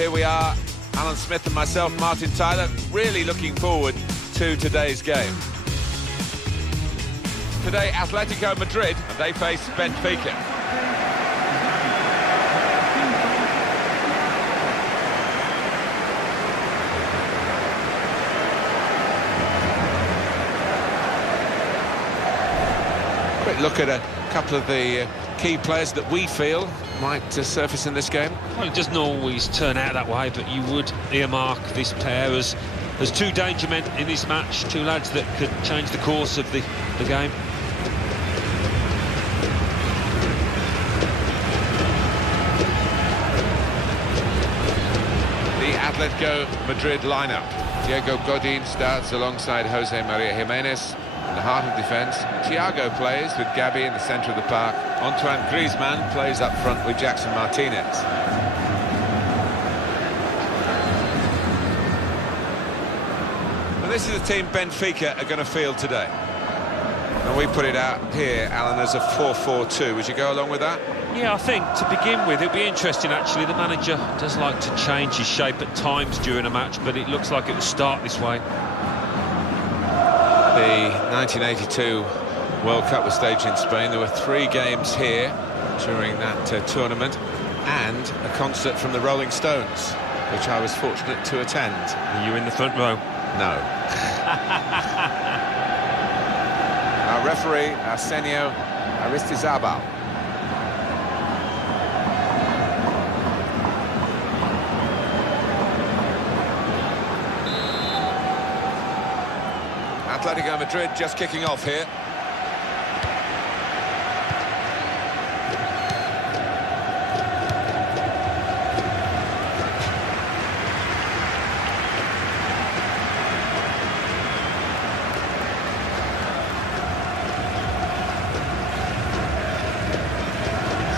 here we are, Alan Smith and myself, Martin Tyler, really looking forward to today's game. Today, Atletico Madrid, and they face Benfica. Quick look at a couple of the key players that we feel might surface in this game. Well, it doesn't always turn out that way, but you would earmark this pair as two danger men in this match, two lads that could change the course of the game. The Atletico Madrid lineup. Diego Godin starts alongside Jose Maria Jimenez. In the heart of defence, Thiago plays with Gabi in the centre of the park. Antoine Griezmann plays up front with Jackson Martinez. And this is the team Benfica are going to field today. And we put it out here, Alan, as a 4-4-2. Would you go along with that? Yeah, I think to begin with, it'll be interesting actually. The manager does like to change his shape at times during a match, but it looks like it will start this way. The 1982 World Cup was staged in Spain. There were 3 games here during that tournament and a concert from the Rolling Stones, which I was fortunate to attend. Are you in the front row? No. Our referee, Arsenio Aristizabal. Atletico Madrid just kicking off here.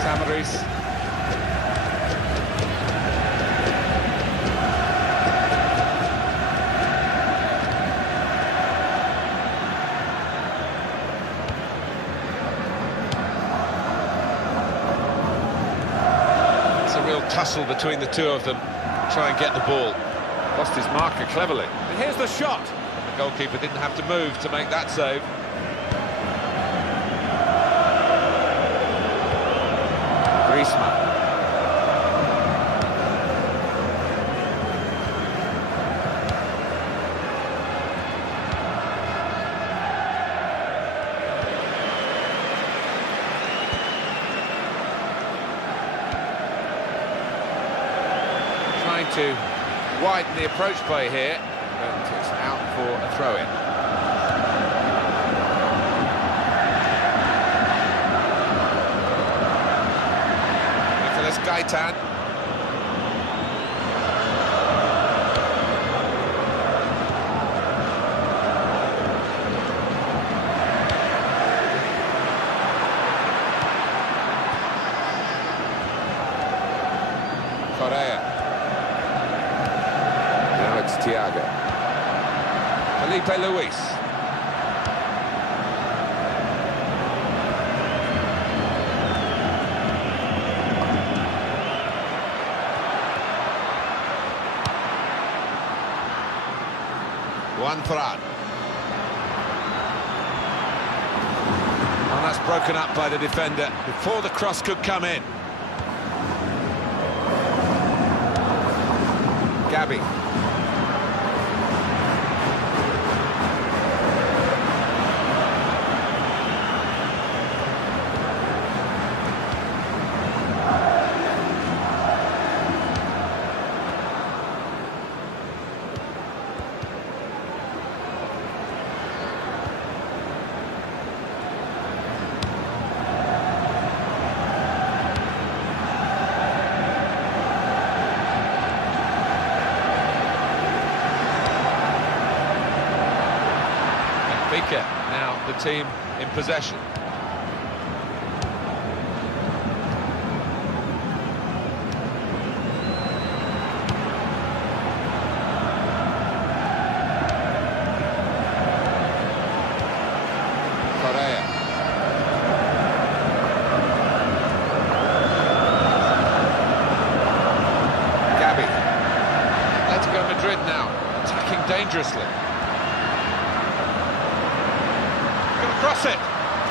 Samaris. Tussle between the two of them, try and get the ball. Lost his marker cleverly. And here's the shot. The goalkeeper didn't have to move to make that save. Griezmann. To widen the approach play here, but it's out for a throw-in. Nicolas Gaitan. Correa. Thiago. Felipe Luis. Juan Fran. And that's broken up by the defender before the cross could come in. Gabi. Benfica now the team in possession. Correa. Gabi. dangerously. Going to cross it.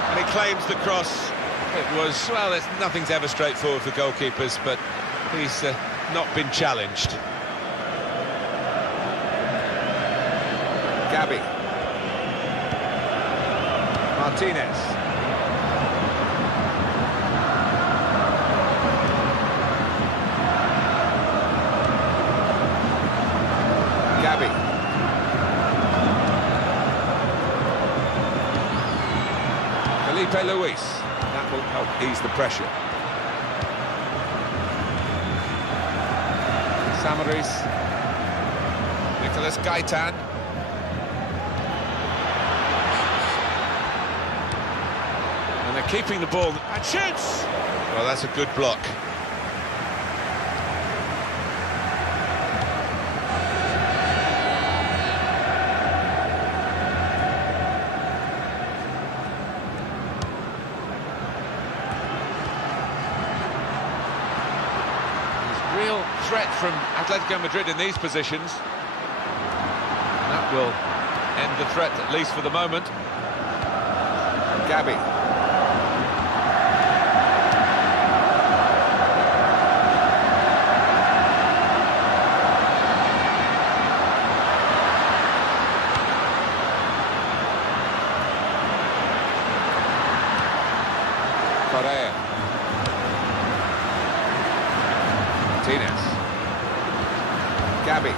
And he claims the cross. It was, well, nothing's ever straightforward for goalkeepers, but he's not been challenged. Gabi. Martinez. Gabi. Felipe Luis. That will help ease the pressure. Samaris. Nicolas Gaitan. And they're keeping the ball. And shoots! Well, that's a good block. Real threat from Atletico Madrid in these positions. And that will end the threat, at least for the moment. Gabi. Correa. Martinez. Gabi.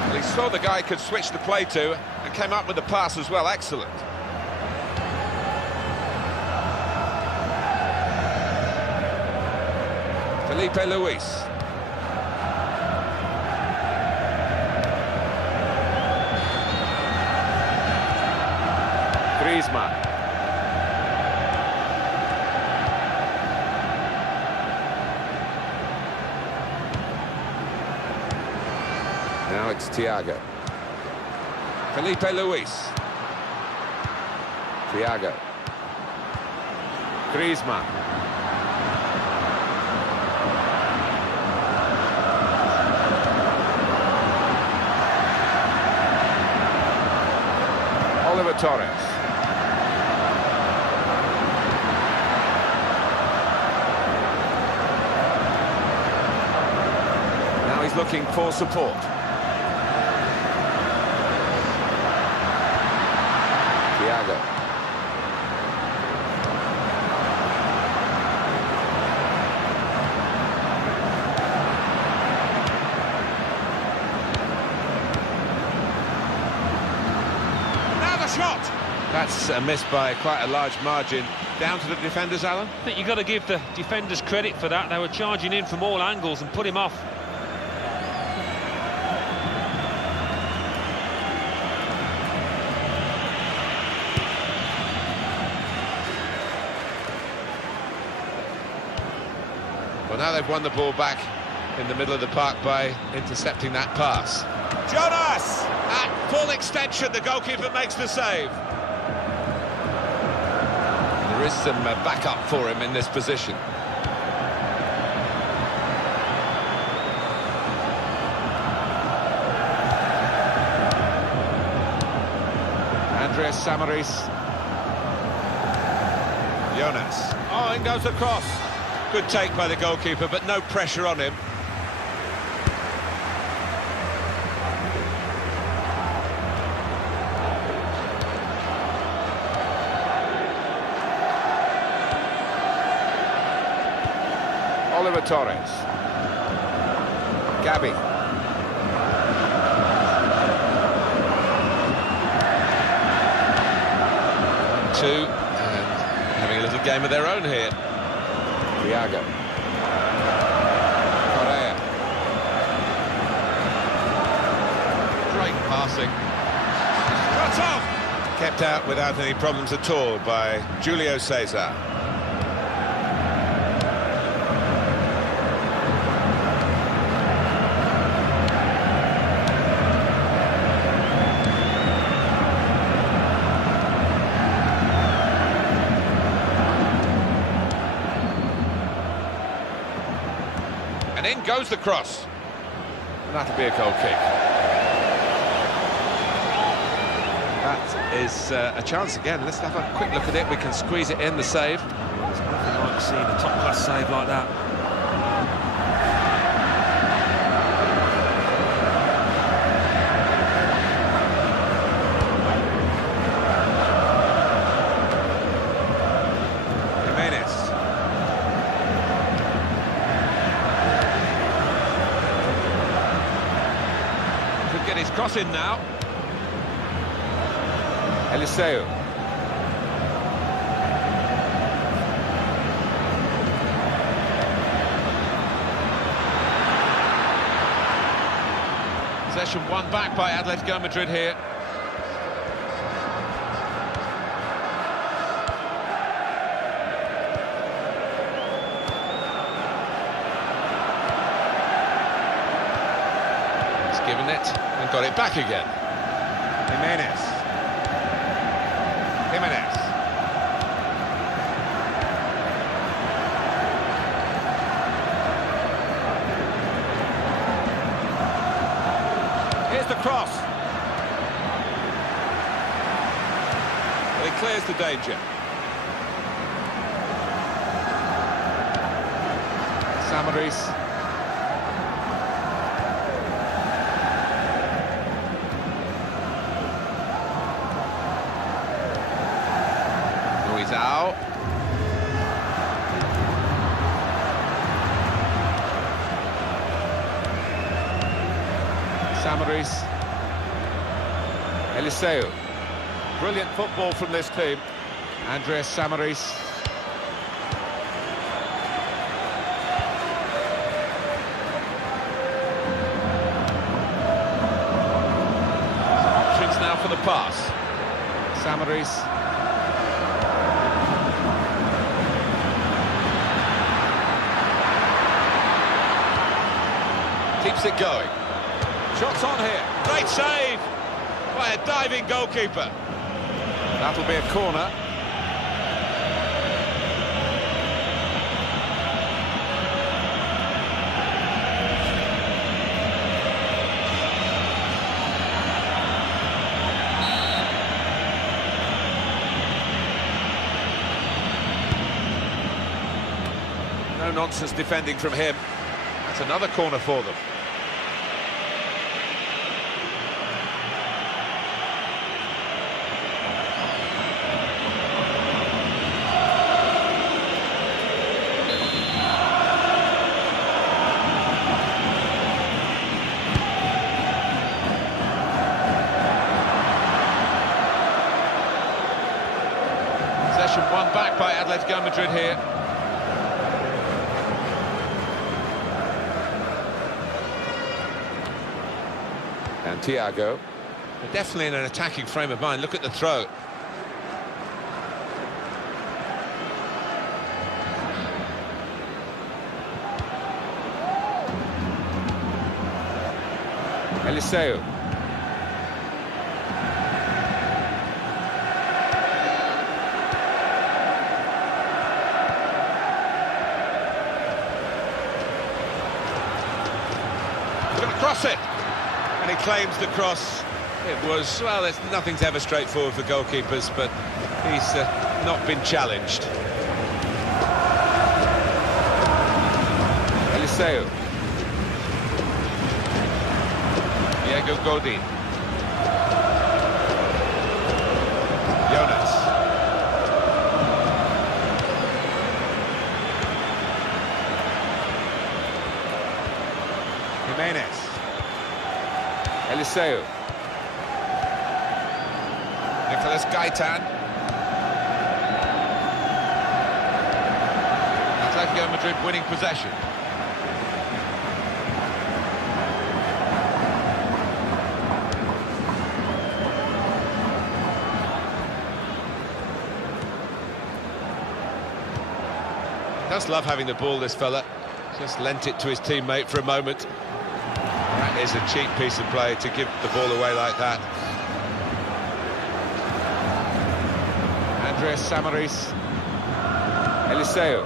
Well, he saw the guy could switch the play to and came up with the pass as well. Excellent. Felipe Luis. Griezmann. Now it's Thiago. Felipe Luis. Thiago. Griezmann. Oliver Torres. Now he's looking for support. Thiago. Shot. That's a miss by quite a large margin. Down to the defenders, Alan? I think you've got to give the defenders credit for that. They were charging in from all angles and put him off. Well, now they've won the ball back in the middle of the park by intercepting that pass. Jonas! At full extension, the goalkeeper makes the save. There is some backup for him in this position. Andreas Samaris. Jonas. Oh, in goes the cross. Good take by the goalkeeper, but no pressure on him. Oliver Torres. Gabi. Two, and having a little game of their own here. Thiago. Correa. Great passing. Cut off! Kept out without any problems at all by Julio Cesar. goes the cross. And that'll be a goal kick. That is a chance again. Let's have a quick look at it. We can squeeze it in, the save. There's nothing like seeing a top-class save like that. Get his cross in now. Eliseu. Possession won back by Atletico Madrid here. Given it and got it back again. Jimenez. Here's the cross. Well, he clears the danger. Samaris. Out. Samaris. Eliseu. Brilliant football from this team. Andreas Samaris. Options now for the pass. Samaris. Keeps it going. Shots on here. Great save by a diving goalkeeper. That'll be a corner. No nonsense defending from him. That's another corner for them. Possession won back by Atletico Madrid here. And Thiago. They're definitely in an attacking frame of mind. Look at the throw. Eliseu. He's going to cross it. And he claims the cross. It was, well, nothing's ever straightforward for goalkeepers, but he's not been challenged. Eliseu. Diego Godin. Jonas. Jimenez. Eliseu. Nicolas Gaitan. Atletico Madrid winning possession. Does love having the ball, this fella. Just lent it to his teammate for a moment. That is a cheap piece of play to give the ball away like that. Andreas Samaris. Eliseu.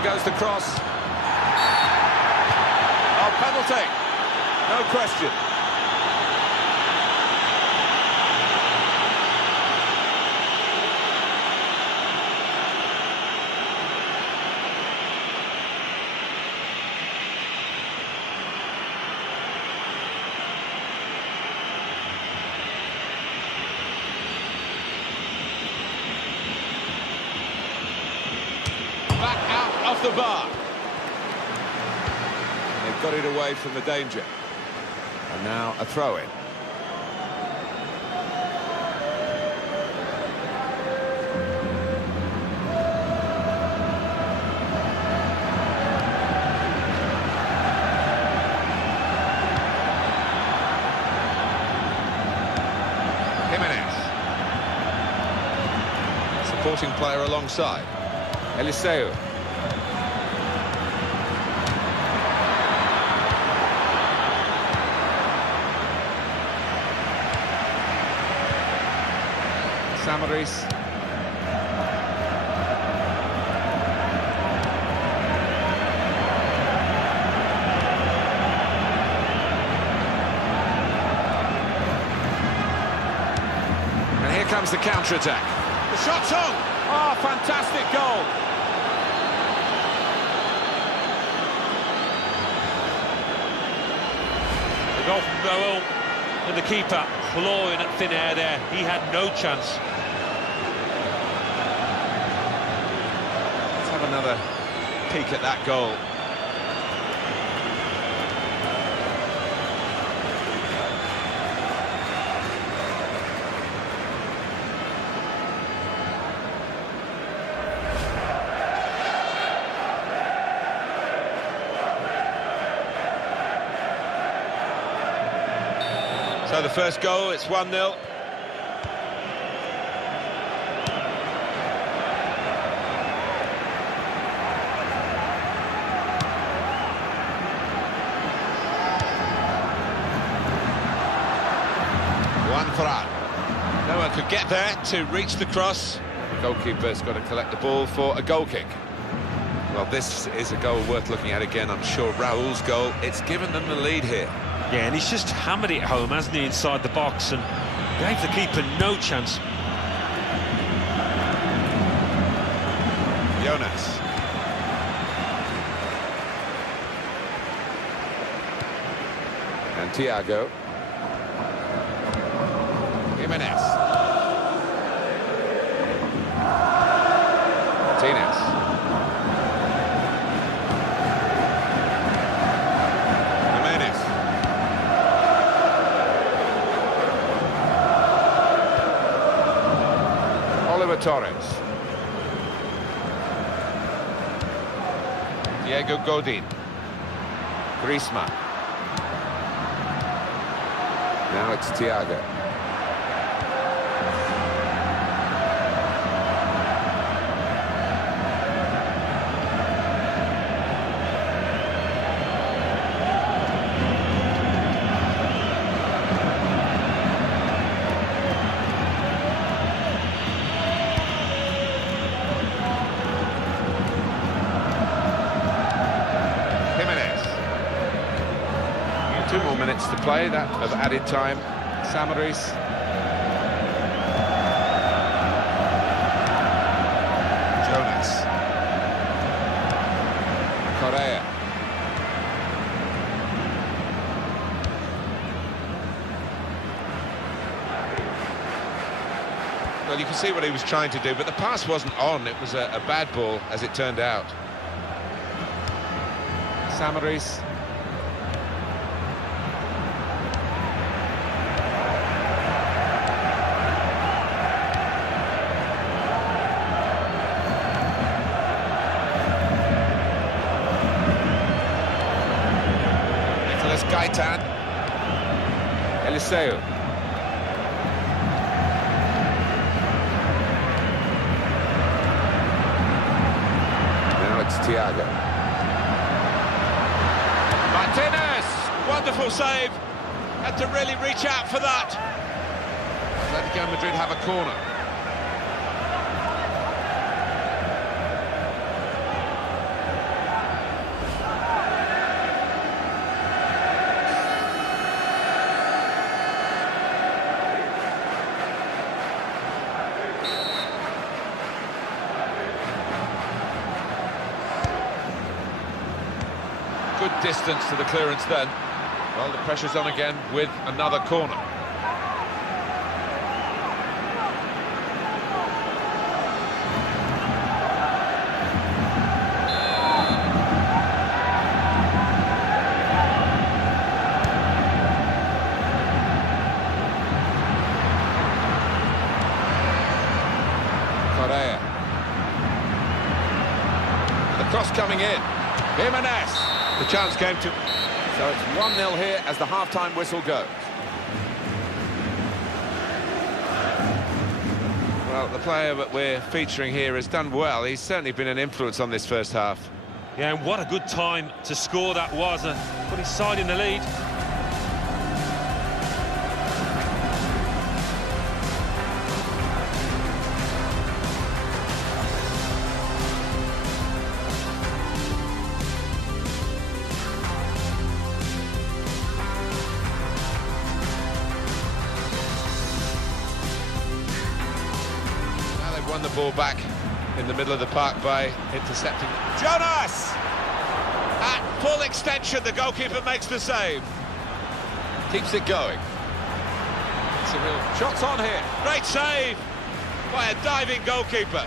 In goes the cross. Oh, penalty. No question. Back out of the bar. They've got it away from the danger. And now a throw-in. Jimenez. Supporting player alongside. Eliseu. Samaris. And here comes the counter-attack. The shot's on! Oh, fantastic goal! The goal from Noel, and the keeper clawing at thin air there. He had no chance. Let's have another peek at that goal. So the first goal, it's 1-0. No one could get there to reach the cross. The goalkeeper's got to collect the ball for a goal kick. Well, this is a goal worth looking at again, I'm sure. Raul's goal, it's given them the lead here. Yeah, and he's just hammered it home, hasn't he, inside the box, and gave the keeper no chance. Jonas. And Thiago. Jimenez. Martinez. Jimenez. Oliver Torres. Diego Godin. Griezmann. Now it's Thiago. Two more minutes to play, that of added time. Samaris. Jonas. Correa. Well, you can see what he was trying to do, but the pass wasn't on. It was a bad ball, as it turned out. Samaris. Gaitan. Eliseu. Now it's Thiago. Martinez! Wonderful save. Had to really reach out for that. Atletico Madrid have a corner. Good distance to the clearance then. Well, the pressure's on again with another corner. Cross coming in. Jimenez. The chance came to... So it's 1-0 here as the half-time whistle goes. Well, the player that we're featuring here has done well. He's certainly been an influence on this first half. Yeah, and what a good time to score that was. Put his side in the lead. Won the ball back in the middle of the park by intercepting. Jonas! At full extension, the goalkeeper makes the save. Keeps it going. It's a real... Shots on here. Great save by a diving goalkeeper.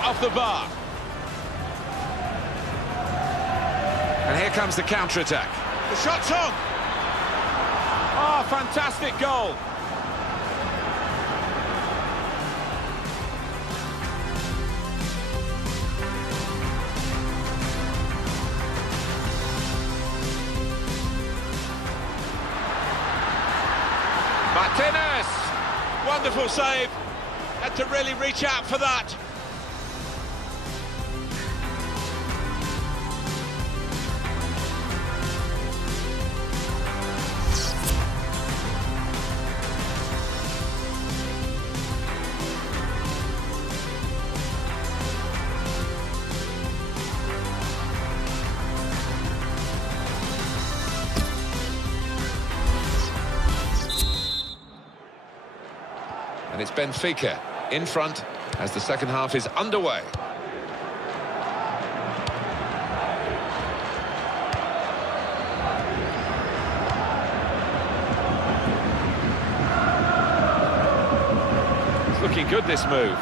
Off the bar. And here comes the counter-attack. The shot's on. Oh, fantastic goal. Martinez. Wonderful save. Had to really reach out for that. And it's Benfica in front as the second half is underway. It's looking good, this move.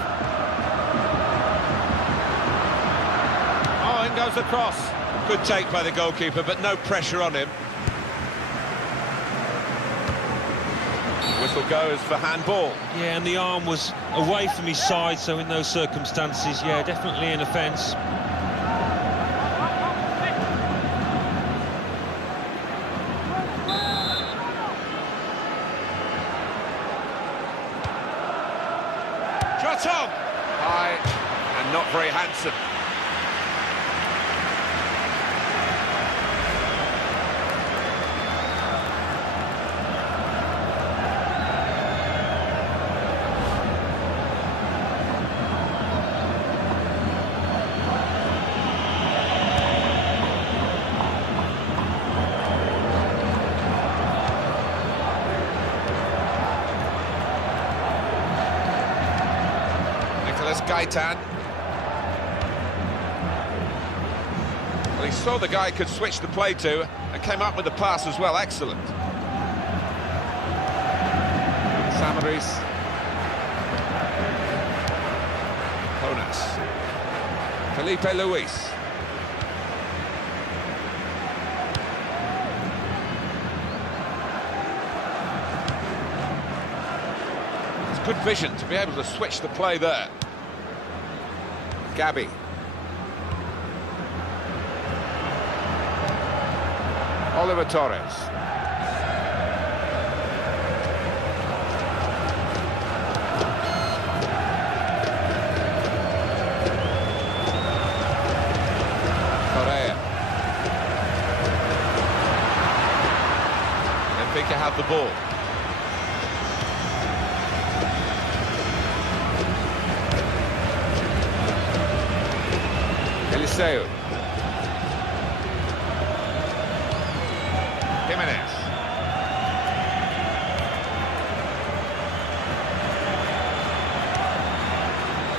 Oh, in goes the cross. Good take by the goalkeeper, but no pressure on him. Whistle goes for handball. Yeah, and the arm was away from his side, so in those circumstances, yeah, definitely an offence. Shot on! High and not very handsome. Gaitan. Well, he saw the guy could switch the play to and came up with the pass as well. Excellent. Samaris. Jonas. Felipe Luis. It's good vision to be able to switch the play there. Maccabi. Oliver Torres. Correa. Benfica have the ball. Eliseu. Jimenez.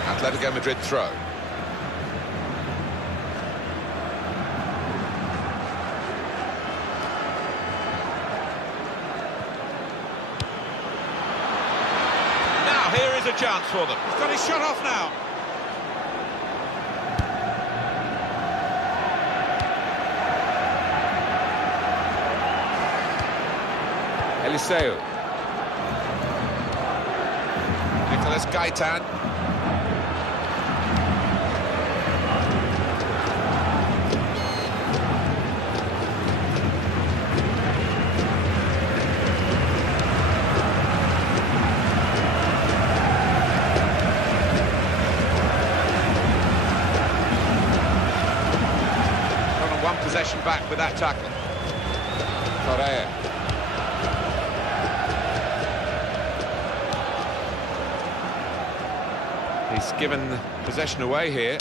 Atletico Madrid throw. Now here is a chance for them. He's got his shot off now. Eliseu. Nicolas Gaitan. One possession back with that tackle. Correa. He's given possession away here.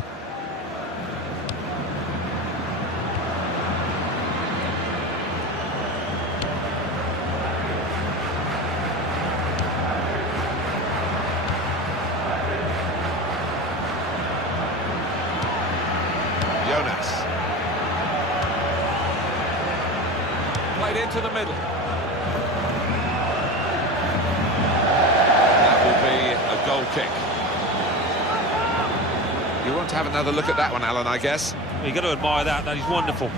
Jonas. Played into the middle. That will be a goal kick. You want to have another look at that one, Alan, I guess? You've got to admire that. That is wonderful.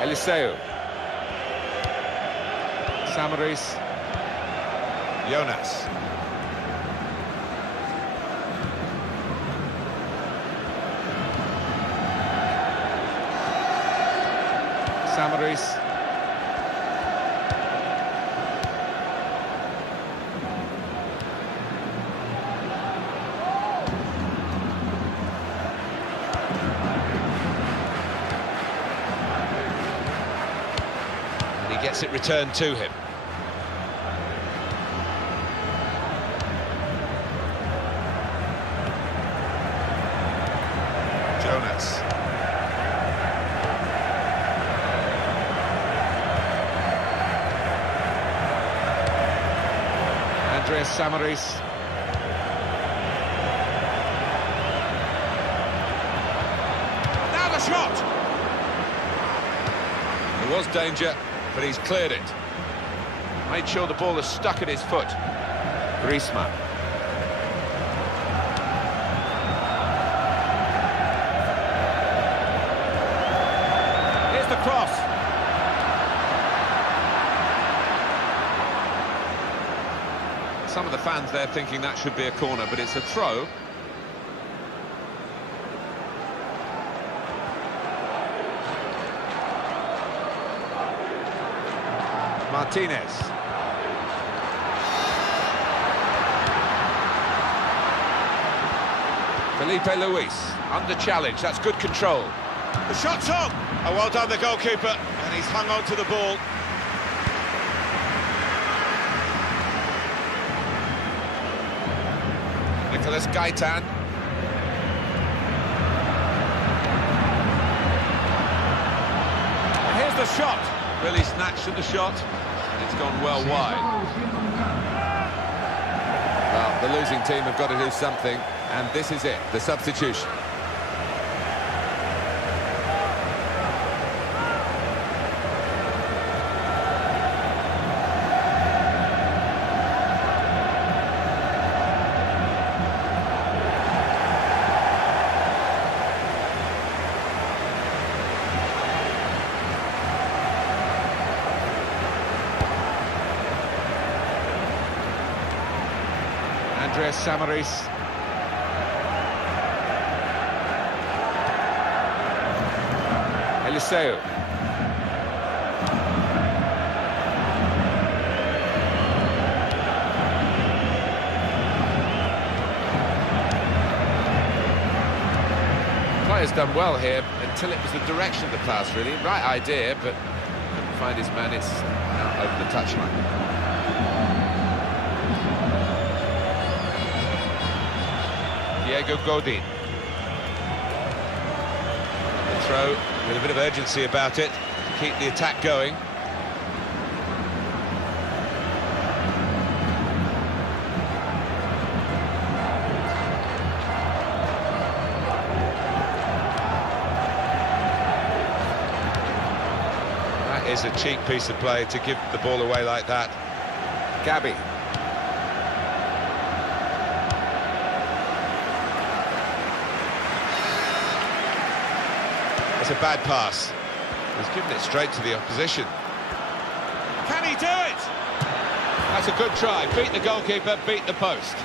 Eliseu. Samaris. Jonas. Samaris. And he gets it returned to him. Jonas. Samaris. Now the shot! There was danger, but he's cleared it. Made sure the ball is stuck at his foot. Griezmann. Here's the cross. Some of the fans there thinking that should be a corner, but it's a throw. Martinez. Felipe Luis under challenge. That's good control. The shot's on. Oh, well done, the goalkeeper, and he's hung on to the ball. Nicolas Gaitan. Here's the shot. Really snatched at the shot, and it's gone well wide. Well, the losing team have got to do something, and this is it, the substitution. Samaris. Eliseu. Player's done well here in until it was the direction of the pass, really. Right idea, but couldn't find his man. It's out over the touchline. Diego Godin. The throw with a bit of urgency about it to keep the attack going. That is a cheap piece of play to give the ball away like that. Maccabi. It's a bad pass. He's given it straight to the opposition. Can he do it? That's a good try. Beat the goalkeeper, beat the post.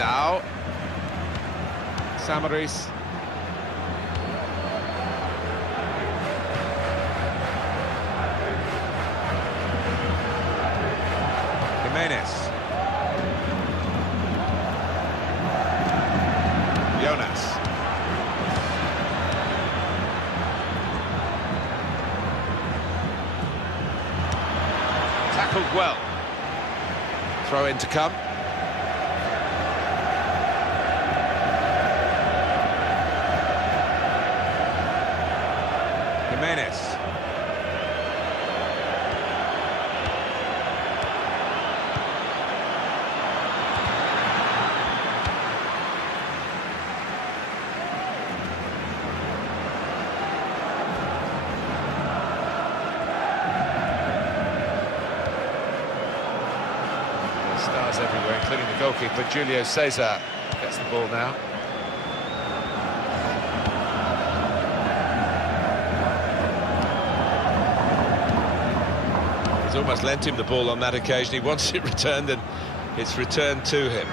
Out. Samaris. Jimenez. Jonas. Tackled well. Throw in to come. Jimenez. Stars everywhere, including the goalkeeper. Julio Cesar gets the ball now. He's almost lent him the ball on that occasion. He wants it returned, and it's returned to him.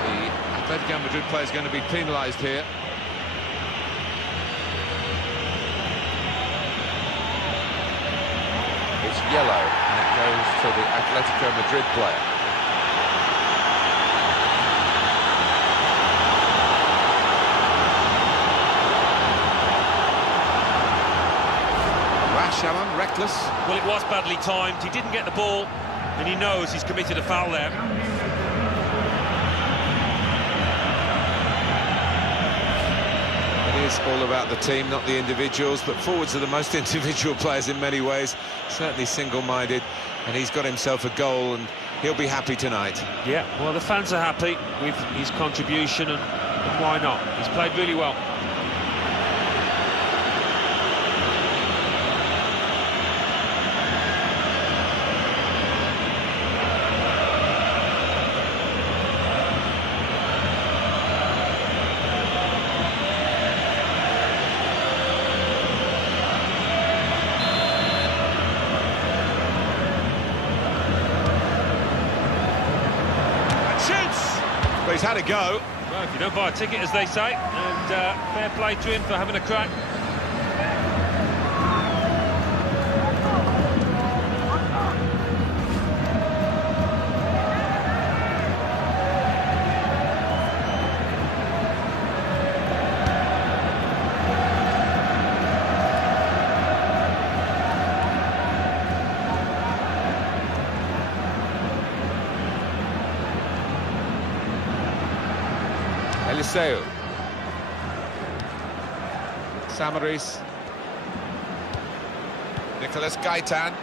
The Atletico Madrid player is going to be penalised here. It's yellow, and it goes to the Atletico Madrid player. Alan, reckless. Well, it was badly timed. He didn't get the ball, and he knows he's committed a foul there. It is all about the team, not the individuals, but forwards are the most individual players in many ways, certainly single-minded, and he's got himself a goal, and he'll be happy tonight. Yeah, well, the fans are happy with his contribution, and why not? He's played really well. He's had a go. Well, if you don't buy a ticket, as they say, and fair play to him for having a crack. Eliseu. Samaris. Nicolas Gaitan.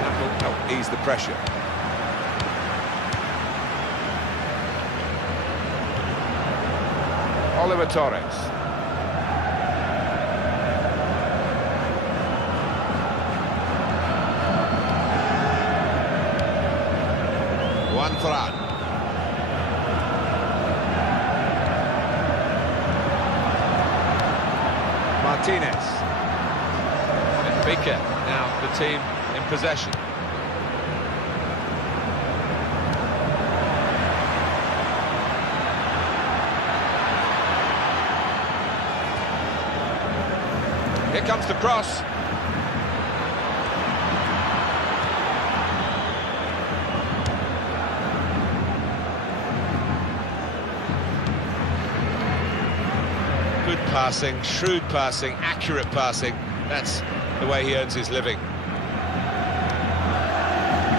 That will help ease the pressure. Oliver Torres. One for out. Martinez. Benfica now the team in possession. Here comes the cross. Good passing, shrewd passing, accurate passing. That's the way he earns his living.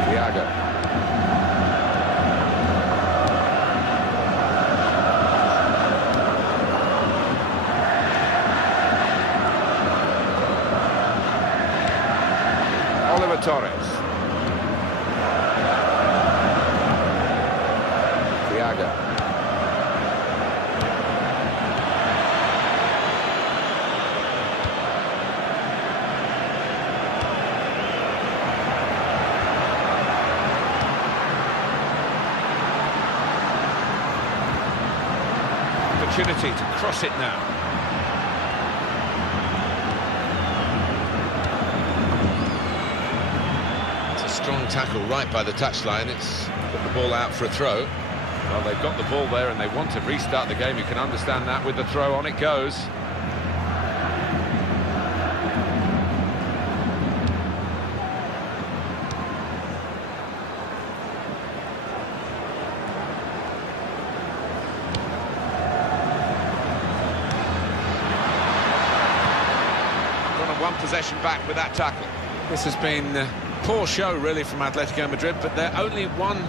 Thiago. Torres. Thiago. Opportunity to cross it now. Strong tackle right by the touchline. It's put the ball out for a throw. Well, they've got the ball there and they want to restart the game. You can understand that. With the throw, on it goes. Gone on one possession back with that tackle. This has been poor show really from Atletico Madrid, but they're only one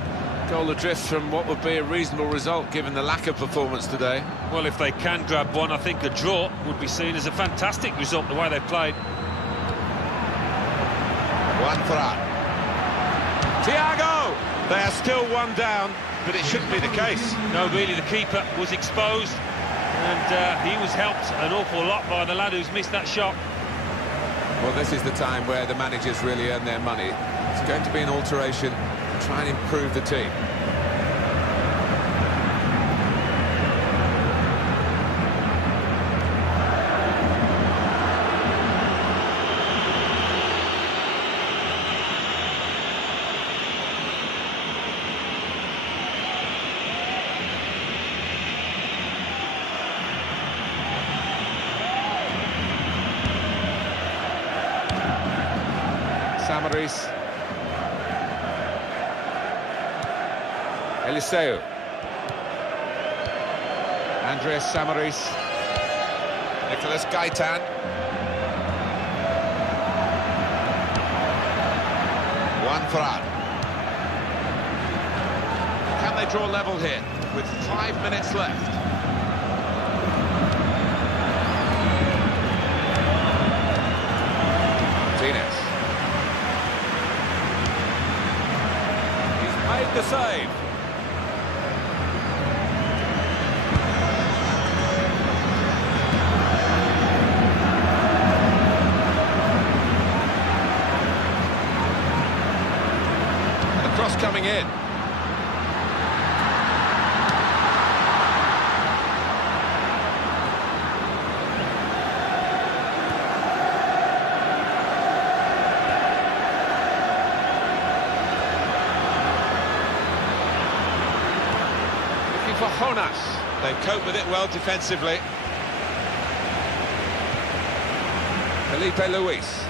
goal adrift from what would be a reasonable result given the lack of performance today. Well, if they can grab one, I think a draw would be seen as a fantastic result the way they played. One for out. Thiago! They are still one down, but it shouldn't be the case. No, really, the keeper was exposed and he was helped an awful lot by the lad who's missed that shot. Well, this is the time where the managers really earn their money. It's going to be an alteration to try and improve the team. Samaris. Eliseu. Andreas Samaris. Nicolas Gaitan. One for out. Can they draw level here with 5 minutes left? Martinez. Made the save. And the cross coming in. For Jonas. They cope with it well defensively. Felipe Luis.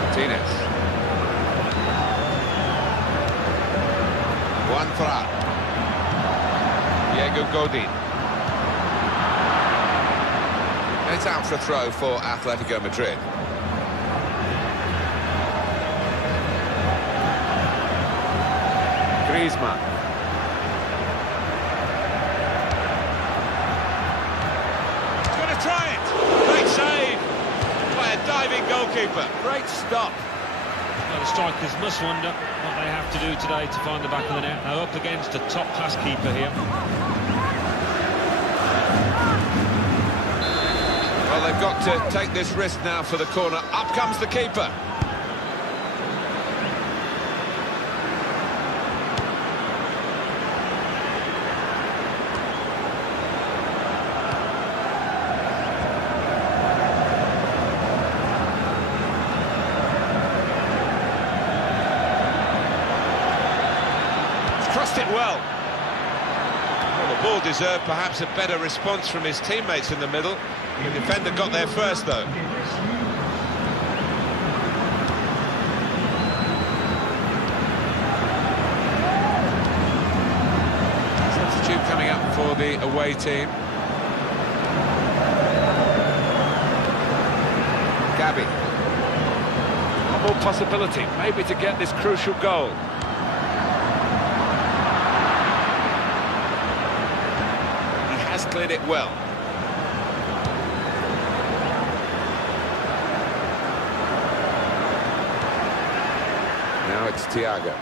Martinez. One for out. Diego Godin. And it's out for a throw for Atletico Madrid. Griezmann. He's going to try it. Great save by a diving goalkeeper. Great stop. Well, the strikers must wonder what they have to do today to find the back of the net. Now up against a top-class keeper here. Well, they've got to take this risk now for the corner. Up comes the keeper. Crossed it well. Well, the ball deserved perhaps a better response from his teammates in the middle. The defender got there first, though. Substitute coming up for the away team. Maccabi. One more possibility, maybe to get this crucial goal. Cleared it well. Now it's Thiago.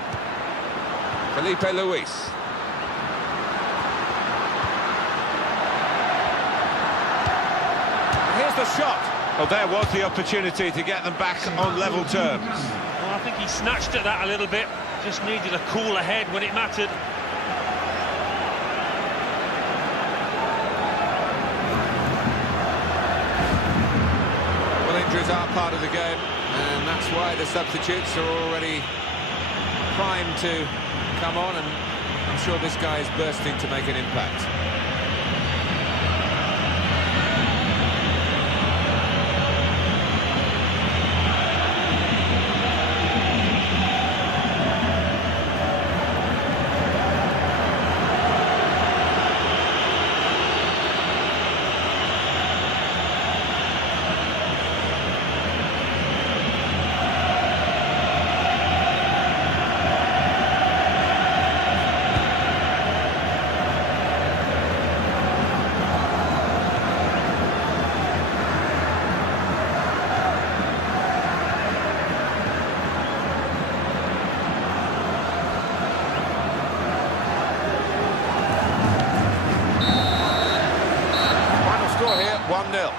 Felipe Luis. Here's the shot. Well, there was the opportunity to get them back on level terms. Well, I think he snatched at that a little bit. Just needed a cooler head when it mattered. Injuries are part of the game, and that's why the substitutes are already primed to come on, and I'm sure this guy is bursting to make an impact. Score here, 1-0.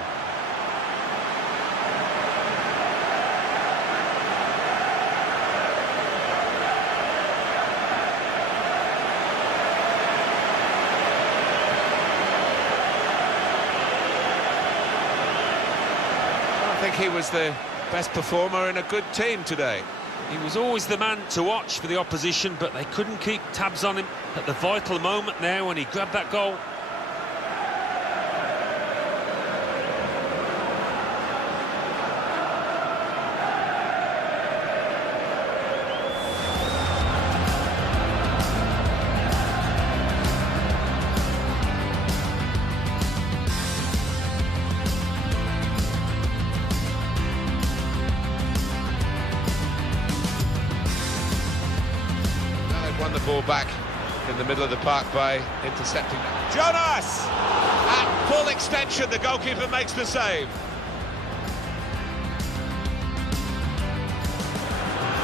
I think he was the best performer in a good team today. He was always the man to watch for the opposition, but they couldn't keep tabs on him at the vital moment now when he grabbed that goal. Won the ball back in the middle of the park by intercepting Jonas! At full extension, the goalkeeper makes the save.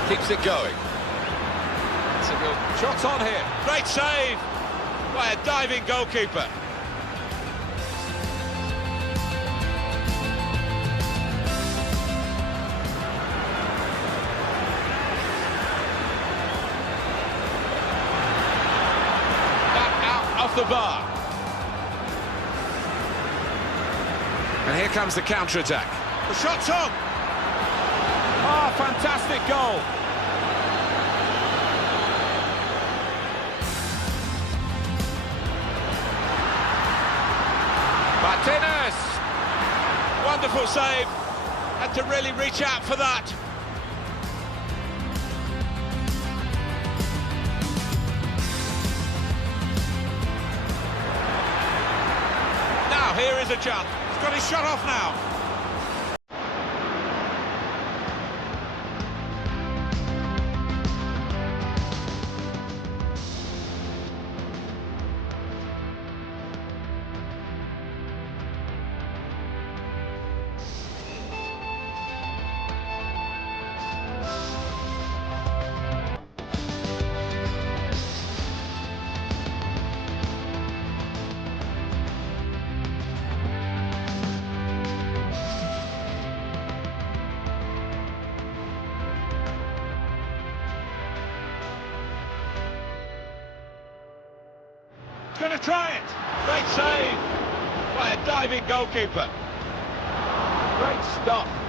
Keeps it going. It's a real shot on here. Great save by a diving goalkeeper. The bar. And here comes the counter-attack. The shot's on! Oh, fantastic goal! Martinez! Wonderful save. Had to really reach out for that. Here is a chance. He's got his shot off now. Going to try it. Great save by a diving goalkeeper. Great stop.